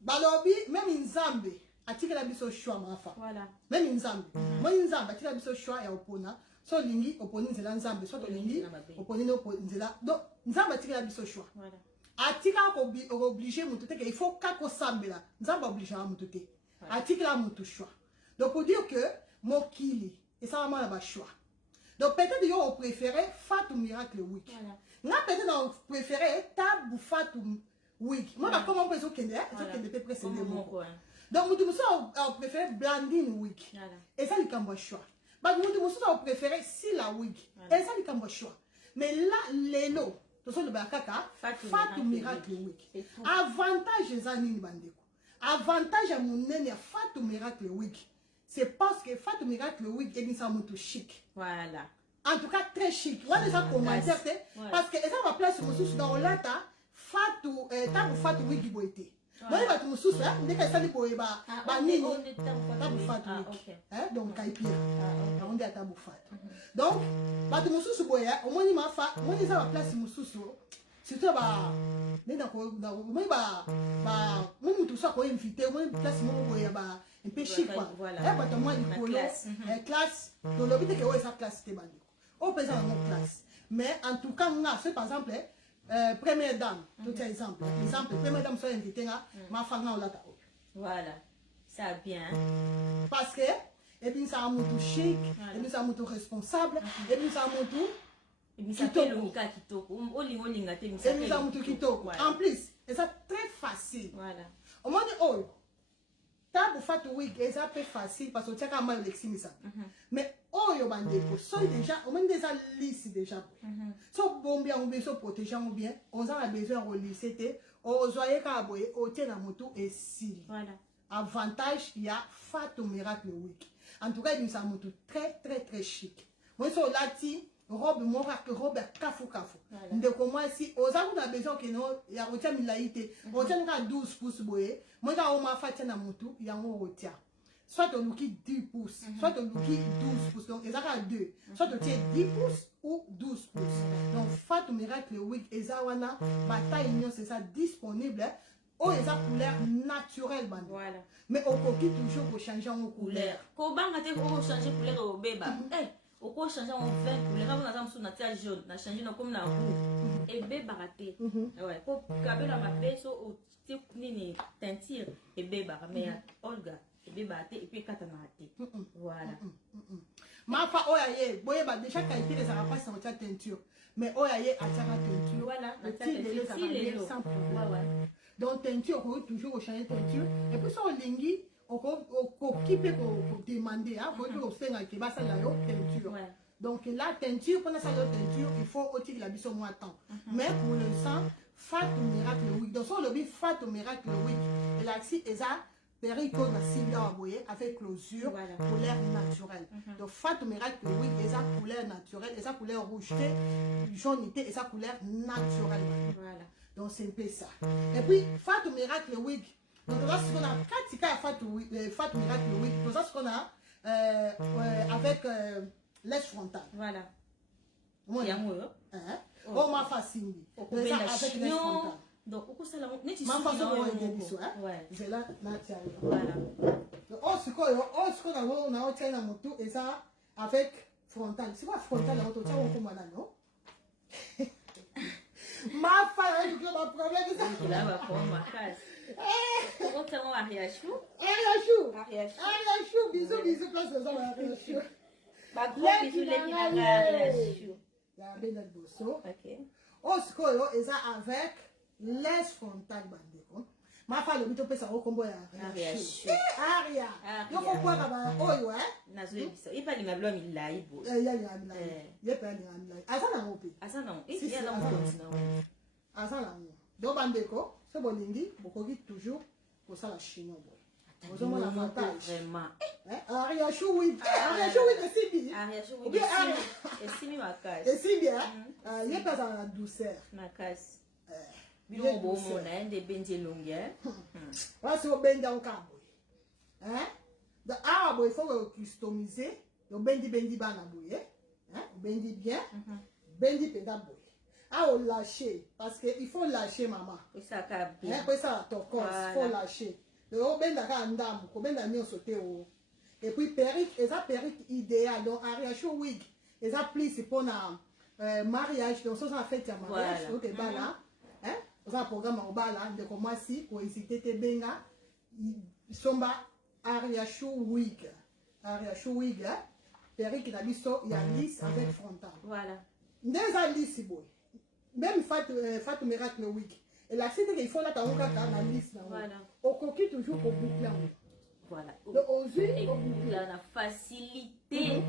Balobi même Nzambe atika la biso choix mafa. Voilà. Même Nzambe. Moi Nzambe atika la biso choix ya opona. So lingi oponi nzela Nzambe so to lingi oponi no nzela. Donc Nzambe atika la biso choix. Voilà. Atika ko obligé mutu te que il faut kako sambela. Nzambe obligé à mutu te. Atika la mutu choix. Donc pour dire que mokili et ça vraiment la choix. Donc peut-être yo on préférait Fatou Miracle Week. Voilà. Nga peut-être on préférait Tabou Fatou Week. Moi comment on peut so kende, so kende peut précéder moi. Donc nous on préfère Blandine Week. Et ça il cambo choix. Bah nous on préférait Sila Week. Et ça il cambo choix. Mais là lelo, to so le bakaka Fatou Miracle Week. Avantage ezani bandeko. Avantage à mon nene Fatou Miracle Week. C'est parce que Fatou Miracle Week est ça mutu chic. Voilà. En tout cas très chic. On a ça commentaire parce que ça va place mususu dans lata Fatou tabu Fatou Week boité. Moi il va tout mususu hein, dès que ça li boé ba nini tabu Fatou Week. Hein donc kaipira. On dit tabu Fatou. Donc ba tout mususu boé au moins il m'a fait moi ça va place mususu. Surtout bah mais d'accord moi bah moi tout ça ko invité moi place moi boé ba un peu chic quoi. Voilà. Bah moi il polo classe donc le but que ouais ça classe c'était bandi. Au présent mon classe. Mais en tout cas là c'est par exemple première dame, tout exemple. Exemple, première dame soit invitée là, ma femme là ta. Voilà. Ça bien. Parce que et puis ça a mon tout chic, et puis ça a mon tout responsable, et puis ça a mon tout kitoko. Et puis ça a mon tout kitoko. En plus, et ça très facile. Voilà. Au moins oh Tabou Fatou Week et ça peut facile parce que tu as quand même l'eximisa. Mais oh yo bandeko, so déjà au moins déjà lisse déjà. So bon bien ou bien so protégeant ou bien, on a besoin de lisser on zoye ka boye o tena moto et si. Voilà. Avantage il y a Fatou Miracle Week. En tout cas, il nous a moto très chic. Moi so lati robe mon robe kafu. De comment si on a besoin que non ya retient milaité. On tient ka 12 pouces boye. Moi ka o ma fatia na moto ya on retient. Soit on look 10 pouces, soit on look 12 pouces. Donc ça ka 2. Soit on tient 10 pouces ou 12 pouces. Donc Fatou Miracle Week ezawana bataille union c'est ça disponible. Oh, et ça couleur naturelle, bande. Voilà. Mais on copie toujours pour changer en couleur. Quand on a changé couleur au bébé, on peut changer en vert couleur. Quand on a sur notre jaune, on a changé comme na roux. Et bébé baraté. Ouais. Pour caber la mapé, so au type ni teinture et bébé baraté. Mais Olga, et bébé baraté et puis katamaraté. Voilà. Ma fa oyaye, boye ba déjà qualité les arapas sans ta teinture. Mais oyaye a ta teinture. Voilà. Le petit les sans problème. Ouais. Donc teinture, on peut toujours changer teinture. Et puis ça on lingi, on peut demander, hein, on fait un kéba ça la teinture. Donc la teinture, pendant ça la teinture, il faut aussi la bise au moins temps. Mais pour l'instant, Fatou Miracle Week. Donc ça le but Fatou Miracle Week. Et là si ça péricole va signer avec closure couleur naturelle. Donc Fatou Miracle Week et sa couleur naturelle, et sa couleur rouge, jaunité et sa couleur naturelle. Voilà. Donc c'est un peu ça. Et puis Fatou Miracle Week. Donc là ce qu'on a pratiqué à Fatou Miracle Week. Donc ça ce qu'on a avec l'aise frontale. Voilà. Moi on m'a facile. Avec l'aise frontale. Donc au ça la ma façon de dire ça. C'est là voilà. Donc ce qu'on a tient la moto et ça avec frontale. C'est pas frontale la moto ça on comprend là non. Ma femme, je ma problème. Il a ma pomme, ma casse. Comment tu as Ariachou? Ariachou, bisous, place aux hommes, Ariachou. Ma gros bisous, les qui Ariachou. La belle bosso. Ok. Oskoyo, et ça avec laisse frontale bandeko. Ma femme, le bito pesa au combo Ariachou. Aria. Yo ko kwa kaba oyo Nazo ebiso. Il parle ngablo mi laibo. Ya ngabla. Ye pa ngabla. Asa na ngopi. Asa na. Il y a la continent. Asa na ngo. Do bandeko, so bolingi, bokoki toujours pour ça la chignon boy. Vous avez l'avantage. Vraiment. Ariachou, oui. Ariachou, oui, c'est si bien. Ariachou, oui. Et si ma casse. Et si bien. Il y a pas dans la douceur. Ma casse. Bilo bo mo na ende benje longue. Parce que benda au cabo. Hein? De arbre, il faut customiser. Donc bendi bana boy. Hein? Bendi bien. Bendi penda boy. Ah, on lâcher. Parce qu'il faut lâcher, maman. Et ça ka bien. Après ça, ton corps, il faut lâcher. Donc, benda ka ndam, ko benda mi sauter au. Et puis perruque, et ça perruque idéal. Donc Ariachou wig, et ça plus pour un mariage. Donc ça fait un mariage. Donc là, hein? Ça programme au bala de commencer pour hésiter te benga. Somba Ariachou wig, Ariachou wig, perruque na biso il y a lisse avec frontal. Voilà. Ndeza lisse boy. Même Fatou Miracle wig. Et la cité qu'il faut là t'as la lisse là. Voilà. Au coquille toujours au boucler. Voilà. Et la facilité.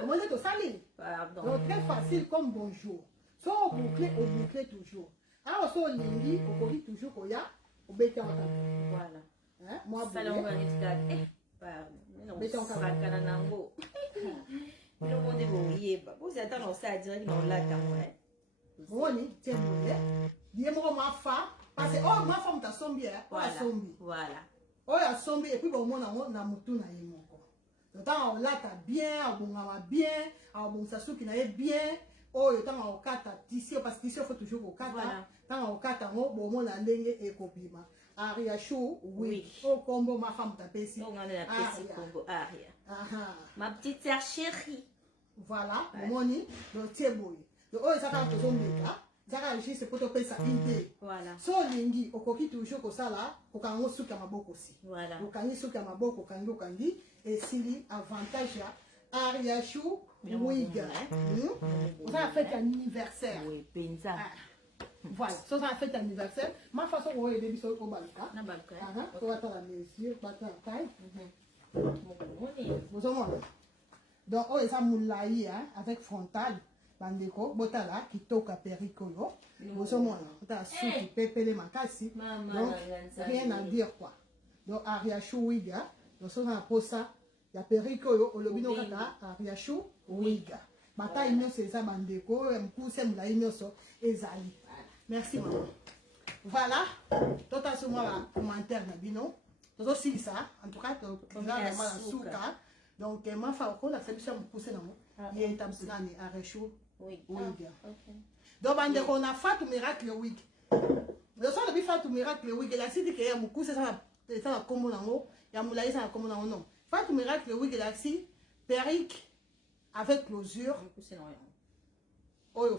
Comment est-ce que ça l'est? Pardon. Donc très facile comme bonjour. Soit au boucler toujours. Alors soit au lindi, au coquille toujours au ya, au bêta en temps. Voilà. Hein? Moi, ça l'on va dire. Pardon. Bêta en temps. Francananango. Le monde est bourrié. Vous attendez ça à dire qu'on l'a quand même. Roni, tiens, dis moi ma femme, parce que oh ma femme t'a sombi, voilà. Oh ya sombi et puis bon mon na mutu na yimoko. Donc on là t'as bien, on a bien, on ça sou qui n'a bien. Oh yo tant on kata tissu parce que tissu faut toujours au kata. Tant on kata mo bon mon na lenge et kopima. Ariachou, oui. Oh combo ma femme t'a pesi. On a la pesi combo Aria. Ma petite sœur chérie. Voilà, moni, donc tiens boy. Donc, oh, ça va te tomber là. Ça va juste pour te payer sa idée. Voilà. So, lingi, au coquille toujours comme ça là, au kango souka maboko aussi. Voilà. Au kangi souka maboko, au kango kangi, et si avantage là, Ariachou, wiga. On va faire un anniversaire. Oui, penza. Voilà, ça va faire un anniversaire. Ma façon, on va aider biso au balka. Na balka. On va attendre les yeux, battre la taille. Vous avez donc, oh, ça moulaï, avec frontal. Bandeko, botala, qui toka pericolo. Vous savez, on a souki, pépélé makasi. Donc, rien à dire quoi. Donc, Ariachou wiga. Donc, ça, on a pour ça. Il y a pericolo, au lobino kaka, Ariachou wiga. Bataille, nous, c'est ça, bandeko, m'pousse, moulaï, nous, ezali. Merci, maman. Voilà. Tout à ce moment-là, commentaire, nabino. C'est aussi ça. En tout cas, tu as la souka. Donc, ma femme, on a fait ça, m'pousse, non. Il y a un tabsgani, Ariachou. Oui. Okay. Donc, on a fait un miracle wig. Le soir de faire un miracle wig, la cité qui est beaucoup, c'est ça, comme on a il y a moulaï, ça comme on a non. Fait un miracle wig, la cité, perruque avec closure. Oh,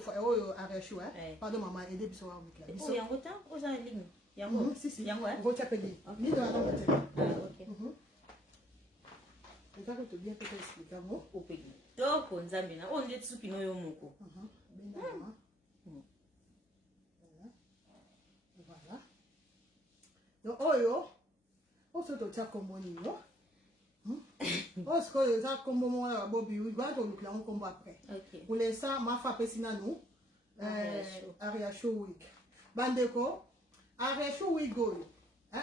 Ariachou, hein. Pardon, maman, aidez bisous à vous. Oh, il y a un retard, vous avez une ligne. Il y a un retard. Si, si. Il y a un retard. Vous avez une ligne. Ni de la langue, ok. Vous avez bien peut-être expliquer, moi, au pays. Donc, on a bien. On est soupi no yomoko. Voilà. Donc, oh, on se tient comme on y va. Oh, ce que ça comme moment là, Bobby, oui, va donc là on combat après. Pour les ça, ma femme pesina nous. Ariachou wig. Bandeko, Ariachou wig go.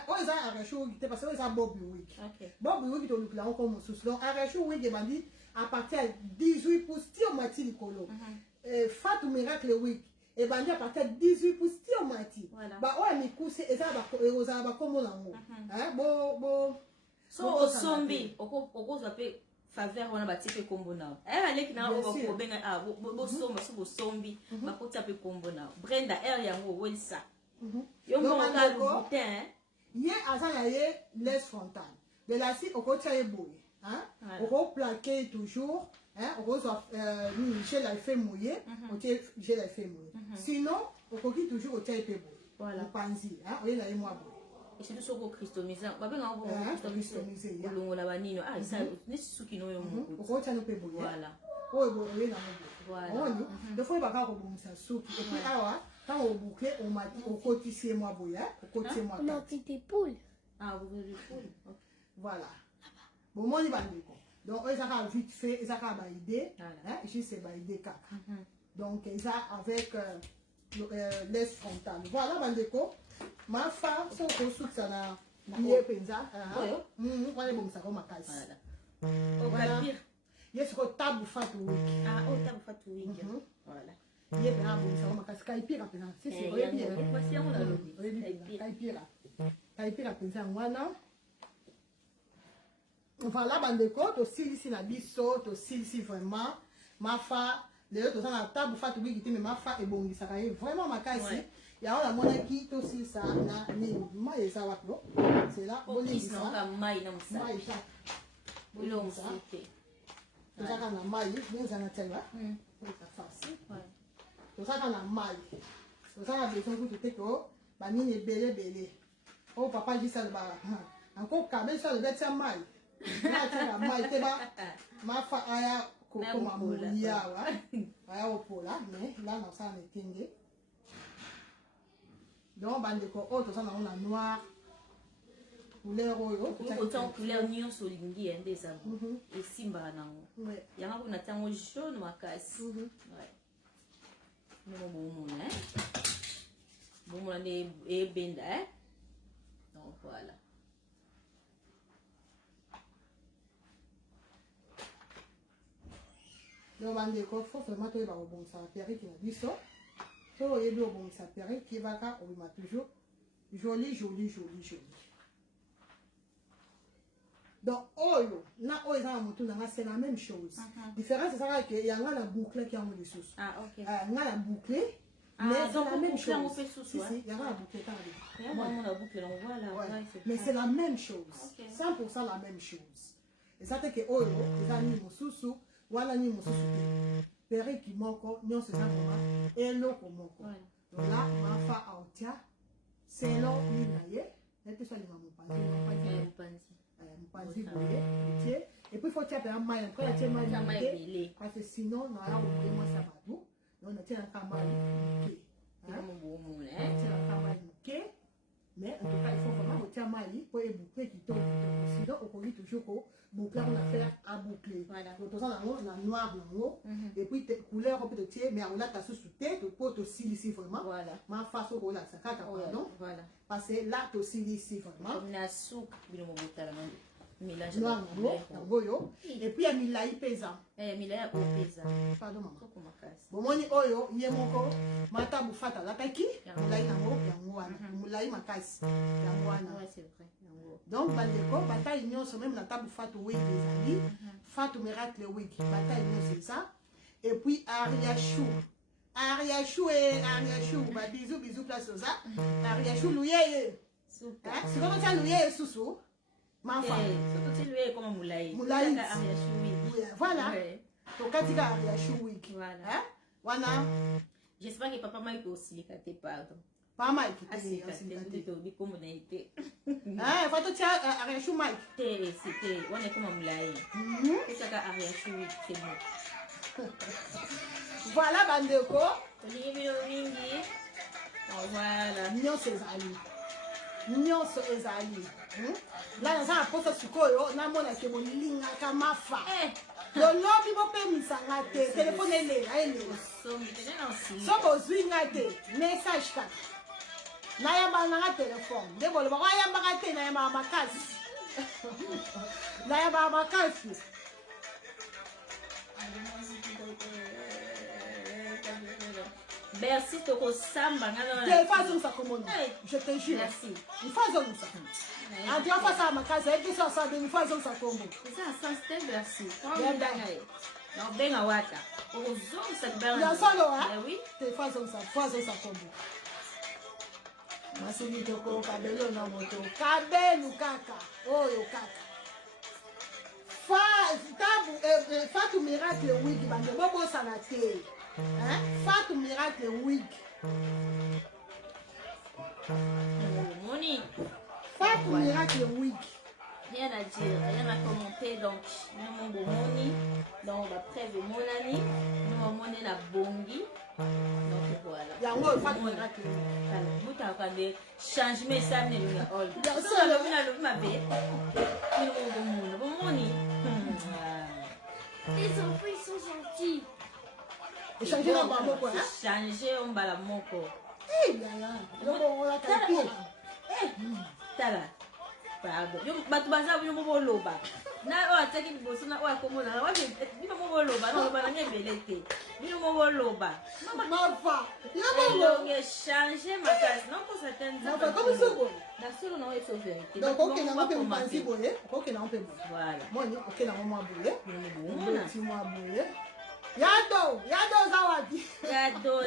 Oh, ça Ariachou wig, parce que ça Bobby wig. Bobby wig donc là on commence sous. Donc Ariachou wig bandi à partir de 18 pour style mati licolo. Fatou miracle wig. Et bandi à partir de 18 pour style mati. Bah ouais mais couser et ça va comme on a. Hein bon. So osombi oko zape faveur wana batipe kombo nao. Aleki na oko ko benga bo somba so bo sombi bakota pe kombo nao. Brenda yango welsa. Yo mo ka lutin. Ye azala ye laisse frontale. De la si oko tsaye boye, hein? Oko plaquer toujours, hein? Oko so j'ai la fait mouiller, j'ai la fait mouiller. Sinon okoki toujours otia ye pe boye Voilà. mopanzi oyela ye mwa boye et surtout soko customiser babenga ngo customiser olongola banino ça nesi suki no yo moko okotia no pe boye voilà oyo boye oyela mo boye voilà oni defo oyebaka kobongisa suki epuis awa ntango oboucle omati okotisi ye mwa boye okoti ye mwa On a kati petit poules. ah vous avez fait voilà bomoni bandeko donc oyo ezaka vite fait ezaka baide juste baide kaka donc eza avec l'aise frontale voilà bandeko mafa so okosukisa na ye mpenza wana ebongisaka makasi ye siko tabu fatu wiki tabu fatu wiki voilà ye mpenza abongisaka makasi kaipira mpenza sisi oyebi kaipira mpenza yango wana voilà bandeko tosilisi na biso tosilisi vraiment mafa lelo toza na tabu fatu wiki te me mafa ebongisaka ye vraiment makasi yango namonaki tosilisa na nini mai eza wapi o cela bolingisa mai na mai bolingisa tozaka na mai bonza na tela eza fasi tozaka na mai toza na besoin kutu te ko banini ebele oyo papa jisi aloba anko kabe so alobi atia mai naatiaka mai te mafa aya kokoma moli awa aya opola mais la nasala na etenge donc bandeko oyo toza nango na noir couleur oyo okotia couleur nyonso olingi ye nde eza esimbaka nango yango mpona ntango jaune makasi ndenge bomona bomona nde ebenda donc voilà donc bandeko fo vraiment toyeba kobongisaka perike na biso so oyebi obongisa perike yebaka obima toujours joli donc oyo na oyo eza na motu nanga c'est la même chose différence ezaka ke yanga na boucle ki yango lisusu nga na boucle mais c'est la même chose yanga na boucle mais c'est la même chose 100% la même chose eza te ke oyo eza nini mosusu wana nini mosusu te periki moko nyonso eza koma eloko moko donc là mafa aotia selon nini na ye nete so alinga mopanzi boye otie epuis faut tia mpenza mai mpo yatie mai te parce que sinon naya omoye mwasa badu donc natielaka mai moke natielaka mai moke mais en tout cas il faut vraiment otia mai mpo eboucle kitoko sinon okoki toujours koboucler on a faire à boucler toza nango na noir nango epuis couleur mpe totie mais aolata susu te po tosilisi vraiment maface okolakisa kaka pardon parce que là tosilisi vraiment na suka bino mobotala mélange nango oyo epuis ya milai mpe eza milai opeza pardon mama bomoni oyo ye moko mata bufata alataki molai nango yango wana molai makasi yango wana donc bandeko bataille nyonso même na tabu fatu wig ezali fatu miracle wig bataille nyonso eza epuis ariachou babizu place oza ariachou luyeye sikoyo tia luyeye susu mafa mulai voilà tokatika ariachou wig wana j'espère que papa Mike osilika te pardon pas Mike te bikomo na ite fa totia ariachou Mike te c'était wana ekoma mulai totiaka ariachou wig c'est bon voilà bandeko olingi bino mingi voilà nyonso ezali la naza na posa sikoyo namonake bolingaka mafa lolobi bopemisanga te telefone elela so bozwi nga te message kaka nayambaka nanga telefone nde bolobaka ayambaka te nayambaka makasi nayambaka makasi Merci toko samba ngana fazonsa komona je te jure merci fazonsa andi afasa makazi ebi so sa de fazonsa kombo ça sans te merci na benga wata ozonsa bana ya solo oui te fazonsa kombo masini toko kabelo na moto kabelu kaka oyo kaka Fatu miracle wig bande bobo sana te Fatu miracle wig Moni. Fatou Miracle Week. Rien à dire, rien à commenter. Donc, nous avons Moni. Donc, après, mon ami, nous avons la Bongi. Donc, voilà. Il y a un Fatou Miracle Week. Vous avez changé ça, mais il y a all. Bien Ça, sûr. le ma bête. Nous avons Moni. Les enfants, ils sont gentils. Et changer dans ma moko, hein? Changer on va la moko. Eh là là. Donc on l'a calculé. Tala. Pardon. Yo batu baza yo mo loba. Na o ataki boso na o akomola. Wa bi mo loba na loba na nyebelete. Bi mo loba. Ma fa. Il y a Et mon donc changer ma case. Non pour certaines Ma fa, comme ça bon. La seule non est vérité. Donc OK na on peut penser boye. OK na on peut boye. Voilà. Moi ni OK na moi boye. Mona. Si moi boye. Yado zawadi. Yado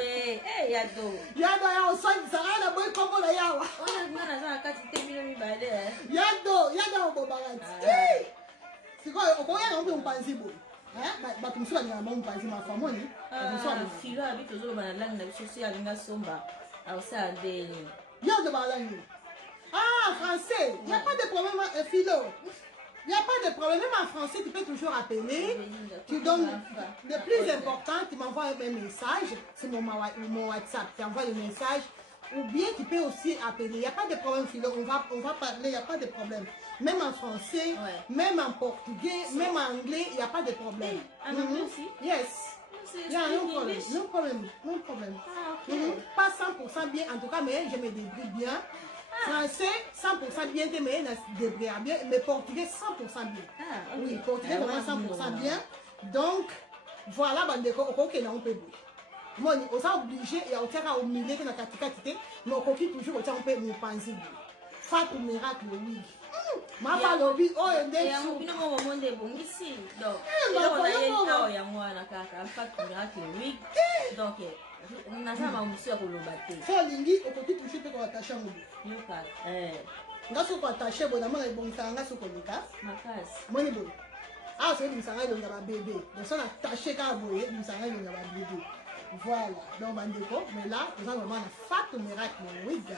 yado. Yado ya osani sana boy kombo la yawa. Ona ngana za kati temilo mi bale. Yado bobarati. Siko okoya na on penser boye. Ba tumswa ni ma on penser ma famille. Filo abi tozolo bana langue na biso si alinga somba. Alors ça ndeni. Yado ba langue. Ah, français. Il n'y a pas de problème, philo. Il n'y a pas de problème. Même en français, tu peux toujours appeler. Tu donnes le plus important, tu m'envoies un message. C'est mon WhatsApp. Tu envoies le message. Ou bien tu peux aussi appeler. Il n'y a pas de problème, philo. On va parler, il n'y a pas de problème. Même en français, même en portugais, même en anglais, il n'y a pas de problème. En anglais aussi? Yes. Yeah, no problem. Ah, ok. Pas 100% bien, en tout cas, mais je me débrouille bien. Français, 100% bien, mais je me débrouille bien. Mais portugais, 100% bien. Ah, ok. Oui, portugais, vraiment 100% bien. Donc, voilà, ok, on peut bouger. Moi, on est obligé, et on tient au milieu de la catégorie, mais on continue toujours, on peut nous penser. Fatou Miracle, oui. Ma fa lobby, oh, et des sous. Bino mo monde bongisi. Donc, ya mwana kaka Fatou Miracle week. Donc, naza ma muso ya koloba te. So lingi okoki toucher pe ko attacher mo. Yoka. Ngaso ko attacher bo na mona ibongisa ngaso ko leka. Makasi. Moni bo. Ah, c'est dimsanga ilonga ba bébé. Donc ça attacher ka boye, dimsanga ilonga ba bébé. Voilà. Donc bandeko, mais là, nous avons vraiment Fatou Miracle week.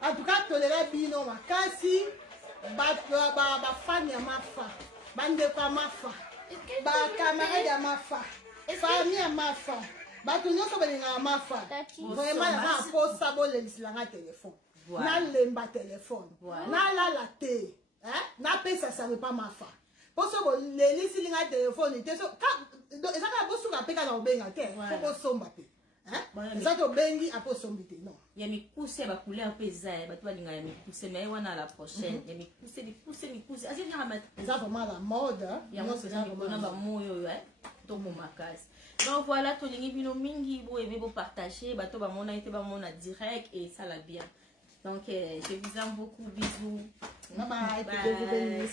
En tout cas, tolera bino makasi. Ba fan ya mafa. Bandeko ya mafa. Ba camarade ya mafa. Famille ya mafa. Bato nyonso balinga mafa. Vraiment na posa bolelisanga téléphone. Na lemba téléphone. Na lala te. Na pesa ça veut pas mafa. Poso bolelisi linga téléphone te so ka ezaka bosuka peka na obenga te. Faut somba te. Ça to bengi apo sombite non. Ya mikuse ba couleur pesa bato balinga ya mikuse mais wana la prochaine. Ya mikuse. Asi na ma ça vraiment la mode. Ya mo c'est vraiment ba moyo to mo makasi. Donc voilà, tolingi bino mingi bo ebe bo partager bato ba mona ete ba mona direct et ça la bien. Donc je vous aime beaucoup, bisous. Bye bye.